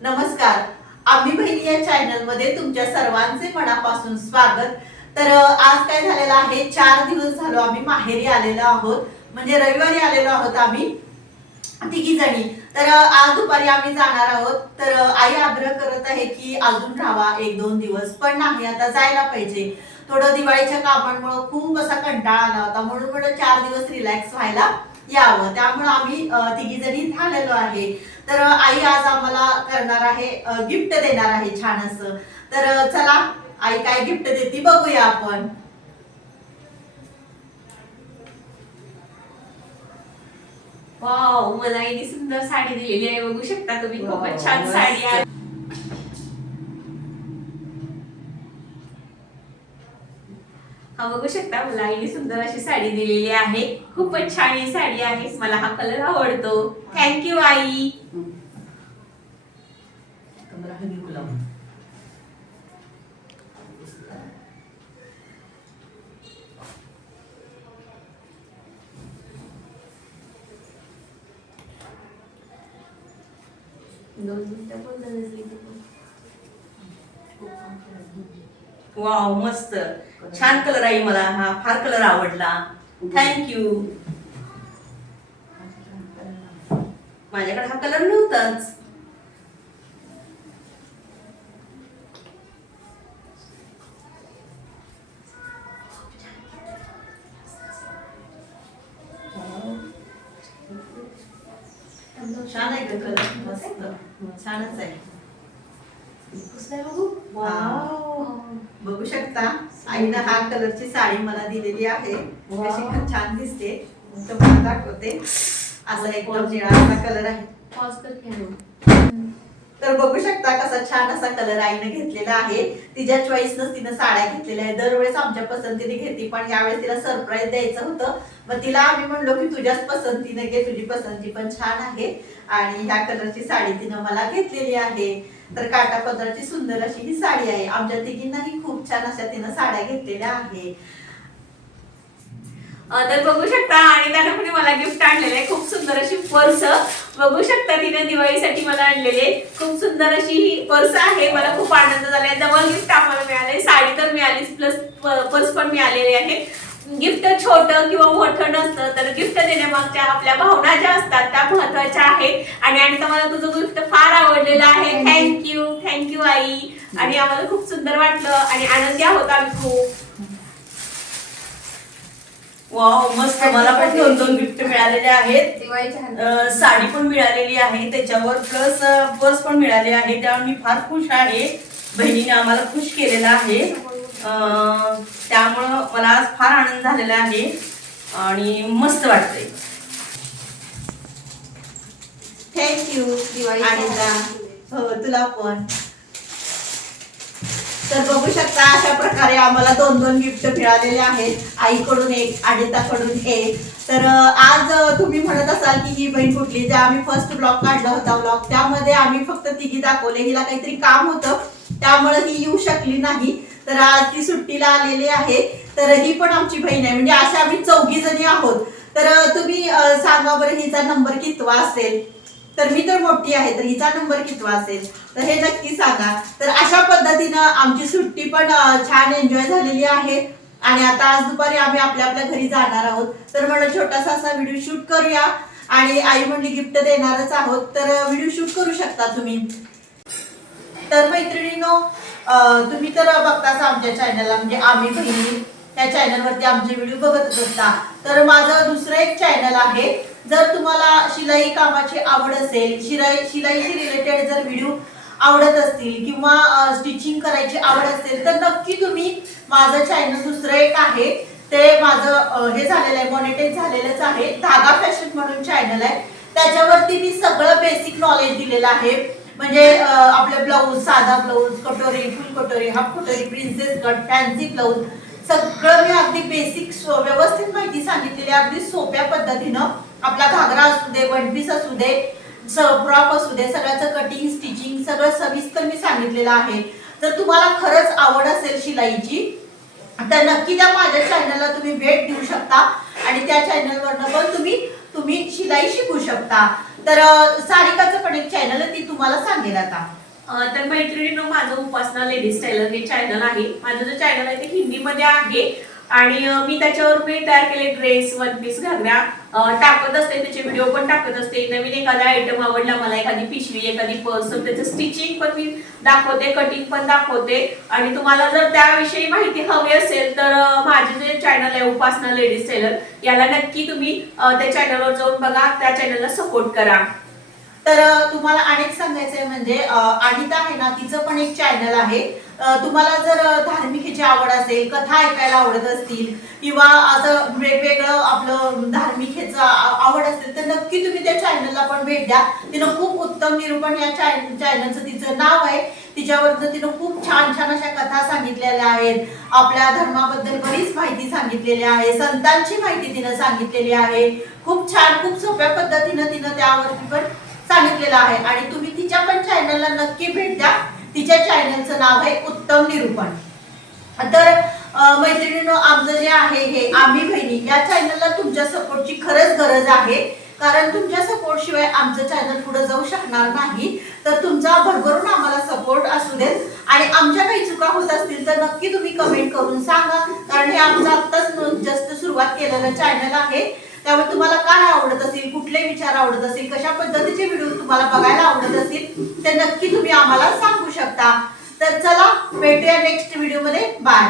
नमस्कार. आम्ही बहिणी या चॅनलमध्ये तुमच्या सर्वांचे मनापासून स्वागत. तर आज काय झालेलं आहे? चार दिवस झालो आम्ही माहेरी आलेलो आहोत. म्हणजे रविवारी आलेलो आहोत आम्ही. तिघी जणी. तर आज दुपारी आम्ही जाणार आहोत. तर आई आग्रह करत आहे की अजून राहावा. एक दोन दिवस पण नाही आता जायला पाहिजे. थोडं दिवाळीच्या कामांमुळे खूप असा कंटाळा आला होता. म्हणून म्हणून चार दिवस रिलॅक्स व्हायला. यावं. त्यामुळे आम्ही तिघी जणी आलेलो आहे. तर आई आज आम्हाला करणार आहे गिफ्ट देणार आहे छान असं तर चला आई काय गिफ्ट देते बघूया आपण. वाव मला सुंदर साडी दिलेली आहे. बघू शकता तुम्ही खूपच छान. साडी आहे. हा बघू शकता मला आईने सुंदर अशी साडी दिलेली आहे. खूपच छान ही साडी आहे. मला हा कलर आवडतो. थँक्यू आई. दोन मिनिटं बोल. वाव मस्त. छान कलर आहे मला. हा फार कलर आवडला. थँक्यू माझ्याकडे हा कलर नव्हताच. छान आहे कलर मस्त. छानच आहे. वाव. बघू शकता आईनं हा कलरची साडी मला दिलेली आहे. कशी खूप छान दिसते. तुम्हाला दाखवते. असा एकदम निळा कलर आहे. कर. तर बघू शकता कसा छान असा कलर आईनं घेतलेला आहे. तिच्या चॉईसनं तिनं साड्या घेतलेल्या आहेत. दरवेळेस आमच्या पसंतीने घेते पण यावेळेस तिला सरप्राईज द्यायचं होतं. मग तिला आम्ही म्हणलो की तुझ्याच पसंतीने घे तुझी पसंती पण छान आहे. आणि ह्या कलरची साडी तिनं मला घेतलेली आहे. तर काटा पदराची सुंदर अशी ही साडी आहे. आमच्या तिघींनाही खूप छान अशा तिनं साड्या घेतलेल्या आहे तर बघू शकता आणि त्यानं कुणी मला गिफ्ट आणलेलं आहे. खूप सुंदर अशी पर्स. बघू शकता तिने दिवाळीसाठी मला आणलेले खूप सुंदर अशी ही पर्स आहे. मला खूप आनंद झालाय. डबल गिफ्ट आम्हाला मिळाले साडी तर मिळालीच प्लस पर्स पण मिळालेली आहे. गिफ्ट छोटं किंवा मोठं नसतं तर गिफ्ट देण्यामागच्या आपल्या भावना ज्या असतात त्या महत्त्वाच्या आहेत. आणि आणि मला तुझं गिफ्ट फार आवडलेलं आहे. थँक्यू थँक्यू आई. आणि आम्हाला खूप सुंदर वाटलं. आणि आनंदी आहोत आम्ही खूप. वाव मस्त. मला पण दोन दोन गिफ्ट मिळालेले आहेत. अं, साडी पण मिळालेली आहे. त्याच्यावर प्लस पर्स पण मिळाली आहे त्यामुळे मी फार खुश आहे. बहिणीने आम्हाला खुश केलेलं आहे. त्यामुळं मला आज फार आनंद झालेला आहे आणि मस्त वाटतंय. थँक्यू दिवाळीच्या अनिता हो तुला पण. तर बघू शकता अशा प्रकारे आम्हाला दोन दोन गिफ्ट मिळालेले आहेत. आईकडून एक अनिताकडून एक. तर आज तुम्ही म्हणत असाल की ही बहीण कुठली? जे आम्ही फर्स्ट ब्लॉग काढला होता ब्लॉग त्यामध्ये आम्ही फक्त तिघी दाखवले. हिला काहीतरी काम होतं. त्यामुळे ही येऊ शकली नाही. तर आज ती सुट्टीला आलेली आहे. तर ही पण आमची बहीण आहे. म्हणजे अशा आम्ही चौघी जणी आहोत. तर तुम्ही सांगा बरं हिचा नंबर कितवा असेल? तर मी तर मोठी आहे तर हिचा नंबर कितवा असेल? तर हे नक्की सांगा. तर अशा पद्धतीनं आमची सुट्टी पण छान एन्जॉय झालेली आहे. आणि आता आज दुपारी आम्ही आपल्या आपल्या घरी जाणार आहोत. तर म्हणलं छोटासा असा व्हिडिओ शूट करूया. आणि आई म्हणली गिफ्ट देणारच आहोत. तर व्हिडिओ शूट करू शकता तुम्ही? तर मैत्रिणीनो तुम्ही तर बघताच आमच्या चॅनलला म्हणजे आम्ही बहिणी त्या चॅनलवरती आमचे व्हिडिओ बघतच असता तर माझं दुसरं एक चॅनल आहे. जर तुम्हाला शिलाई कामाची आवड असेल शिलाई शिलाईशी रिलेटेड जर व्हिडिओ आवडत असतील किंवा स्टिचिंग करायची आवड असेल तर नक्की तुम्ही माझं चॅनल दुसरं एक आहे. ते माझं हे झालेलं आहे मॉनिटाईज झालेलंच आहे. धागा फॅशन म्हणून चॅनल आहे. त्याच्यावरती मी सगळं बेसिक नॉलेज दिलेलं आहे. म्हणजे आपले ब्लाऊज साधा ब्लाऊज कटोरी फुल कटोरी हाफ कटोरी प्रिन्सेस कट फॅन्सी ब्लाऊज सगळं मी अगदी बेसिक व्यवस्थित माहिती सांगितलेली अगदी सोप्या पद्धतीनं आपला घागरा असू दे वन पीस असू दे फ्रॉक असू दे सगळ्याचं कटिंग स्टिचिंग सगळं सविस्तर मी सांगितलेलं आहे. जर तुम्हाला खरंच आवड असेल शिलाईची तर नक्की त्या माझ्या चॅनलला तुम्ही भेट देऊ शकता आणि त्या चॅनलवरनं पण तुम्ही तुम्ही शिलाई शिकू शकता. तर अं, सारिकाचं पण एक चॅनल आहे ती तुम्हाला सांगेल आता. तर मैत्रिणींनो माझं उपासना लेडीज टेलर हे चॅनल आहे. माझं जो चॅनल आहे ते हिंदीमध्ये आहे. आणि मी त्याच्यावर मी तयार केले ड्रेस वन पीस घागऱ्या टाकत असते त्याचे व्हिडिओ पण टाकत असते. नवीन एखादा आयटम आवडला मला एखादी पिशवी एखादी पर्स त्याचं स्टिचिंग पण मी दाखवते कटिंग पण दाखवते. आणि तुम्हाला जर त्याविषयी माहिती हवी असेल तर माझे जे चॅनल आहे उपासना लेडीज टेलर याला नक्की तुम्ही त्या चॅनलवर जाऊन बघा. त्या चॅनलला सपोर्ट करा. तर तुम्हाला अनेक सांगायचंय म्हणजे अनिता आहे ना तिचं पण एक चॅनल आहे. तुम्हाला जर अ, धार्मिक ह्याची आवड असेल कथा ऐकायला आवडत असतील किंवा असं वेगवेगळं आपलं धार्मिक ह्याचं आवड असेल तर नक्की तुम्ही त्या चॅनलला पण भेट द्या. तिनं खूप उत्तम निरूपण या चॅनलचं तिचं नाव आहे. तिच्यावरनं तिनं खूप छान छान अशा कथा सांगितलेल्या आहेत. आपल्या धर्माबद्दल बरीच माहिती सांगितलेली आहे. संतांची माहिती तिनं सांगितलेली आहे. खूप छान खूप सोप्या पद्धतीनं तिनं त्यावरती पण सांगितलेलं आहे. आणि तुम्ही तिच्या पण चॅनलला नक्की भेट द्या. तिच्या चॅनलचं नाव आहे उत्तम निरूपण. तर मैत्रिणीनं आमचं जे आहे हे आम्ही बहिणी या चॅनलला तुमच्या सपोर्टची खरंच गरज आहे. कारण तुमच्या सपोर्ट शिवाय आमचं चॅनल पुढे जाऊ शकणार नाही. तर तुमचा भरभरून आम्हाला सपोर्ट असू देत. आणि आमच्या काही चुका होत असतील तर नक्की तुम्ही कमेंट करून सांगा. कारण हे आमचं आत्ताच जास्त सुरुवात केलेलं चॅनल आहे. त्यामुळे तुम्हाला काय आवडत असेल कुठले विचार आवडत असेल कशा पद्धतीचे व्हिडिओ तुम्हाला बघायला आवडत असतील ते नक्की तुम्ही आम्हाला सांगू शकता. तर चला भेटूया नेक्स्ट व्हिडिओमध्ये. बाय